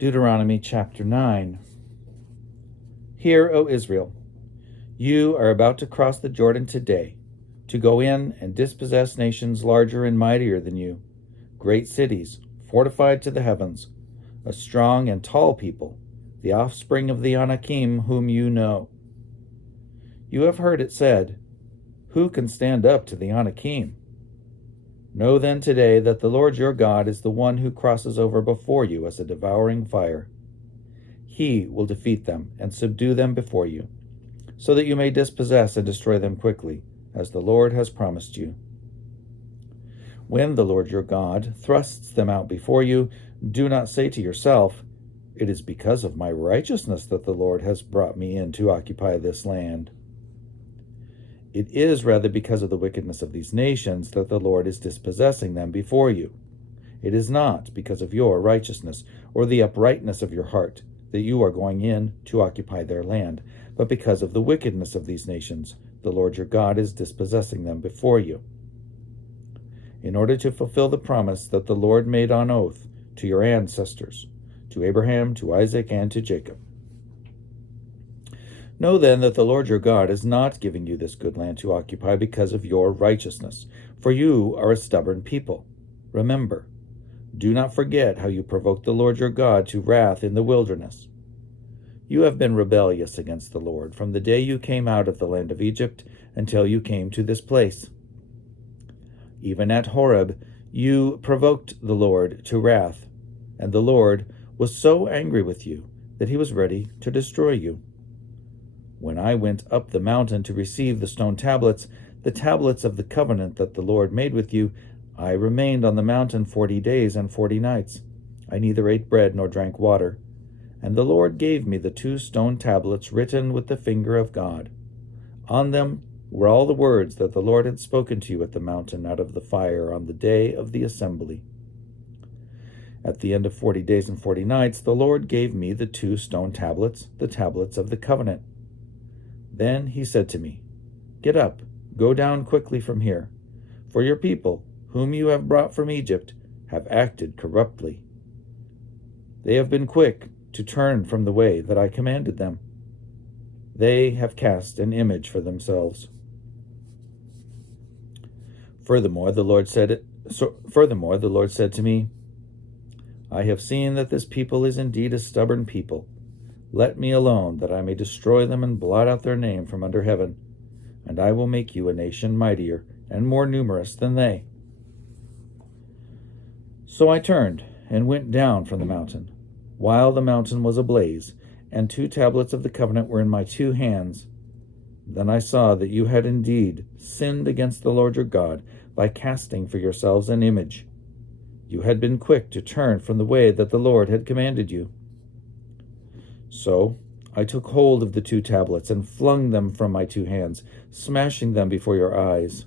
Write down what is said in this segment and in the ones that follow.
Deuteronomy chapter 9. Hear, O Israel, you are about to cross the Jordan today, to go in and dispossess nations larger and mightier than you, great cities, fortified to the heavens, a strong and tall people, the offspring of the Anakim whom you know. You have heard it said, who can stand up to the Anakim? Know then today that the Lord your God is the one who crosses over before you as a devouring fire. He will defeat them and subdue them before you, so that you may dispossess and destroy them quickly, as the Lord has promised you. When the Lord your God thrusts them out before you, do not say to yourself, it is because of my righteousness that the Lord has brought me in to occupy this land. It is rather because of the wickedness of these nations that the Lord is dispossessing them before you. It is not because of your righteousness or the uprightness of your heart that you are going in to occupy their land, but because of the wickedness of these nations, the Lord your God is dispossessing them before you, in order to fulfill the promise that the Lord made on oath to your ancestors, to Abraham, to Isaac, and to Jacob. Know then that the Lord your God is not giving you this good land to occupy because of your righteousness, for you are a stubborn people. Remember, do not forget how you provoked the Lord your God to wrath in the wilderness. You have been rebellious against the Lord from the day you came out of the land of Egypt until you came to this place. Even at Horeb, you provoked the Lord to wrath, and the Lord was so angry with you that he was ready to destroy you. When I went up the mountain to receive the stone tablets, the tablets of the covenant that the Lord made with you, I remained on the mountain 40 days and 40 nights. I neither ate bread nor drank water. And the Lord gave me the 2 stone tablets written with the finger of God. On them were all the words that the Lord had spoken to you at the mountain out of the fire on the day of the assembly. At the end of 40 days and 40 nights, the Lord gave me the 2 stone tablets, the tablets of the covenant. Then he said to me, get up, go down quickly from here, for your people, whom you have brought from Egypt, have acted corruptly. They have been quick to turn from the way that I commanded them. They have cast an image for themselves. Furthermore, the Lord said to me, I have seen that this people is indeed a stubborn people. Let me alone, that I may destroy them and blot out their name from under heaven, and I will make you a nation mightier and more numerous than they. So I turned and went down from the mountain, while the mountain was ablaze, and 2 tablets of the covenant were in my 2 hands. Then I saw that you had indeed sinned against the Lord your God by casting for yourselves an image. You had been quick to turn from the way that the Lord had commanded you. So I took hold of the 2 tablets and flung them from my 2 hands, smashing them before your eyes.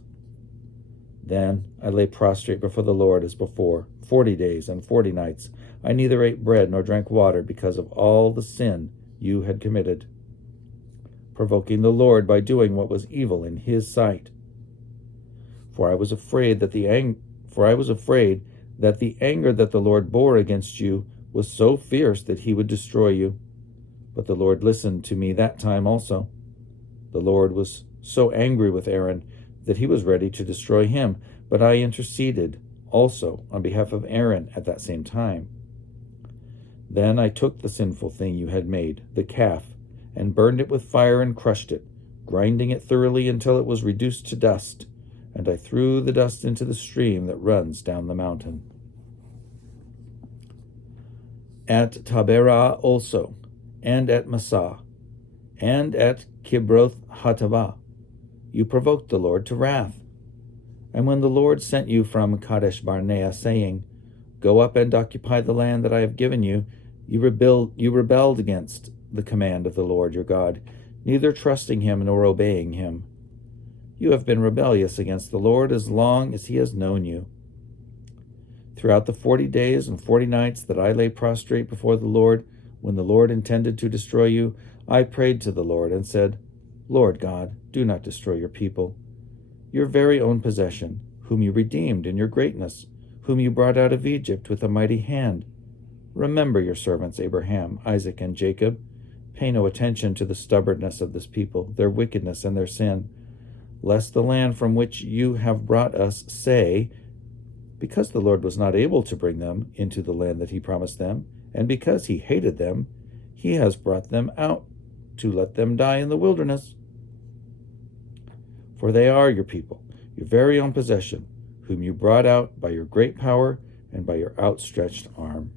Then I lay prostrate before the Lord as before, 40 days and 40 nights. I neither ate bread nor drank water because of all the sin you had committed, provoking the Lord by doing what was evil in his sight. For I was afraid that the anger that the Lord bore against you was so fierce that he would destroy you. But the Lord listened to me that time also. The Lord was so angry with Aaron that he was ready to destroy him, but I interceded also on behalf of Aaron at that same time. Then I took the sinful thing you had made, the calf, and burned it with fire and crushed it, grinding it thoroughly until it was reduced to dust, and I threw the dust into the stream that runs down the mountain. At Taberah also, and at Massah, and at Kibroth Hattaavah, you provoked the Lord to wrath. And when the Lord sent you from Kadesh Barnea, saying, go up and occupy the land that I have given you, you rebelled against the command of the Lord your God, neither trusting him nor obeying him. You have been rebellious against the Lord as long as he has known you. Throughout the 40 days and 40 nights that I lay prostrate before the Lord, when the Lord intended to destroy you, I prayed to the Lord and said, Lord God, do not destroy your people, your very own possession, whom you redeemed in your greatness, whom you brought out of Egypt with a mighty hand. Remember your servants Abraham, Isaac, and Jacob. Pay no attention to the stubbornness of this people, their wickedness and their sin, lest the land from which you have brought us say, because the Lord was not able to bring them into the land that he promised them, and because he hated them, he has brought them out to let them die in the wilderness. For they are your people, your very own possession, whom you brought out by your great power and by your outstretched arm.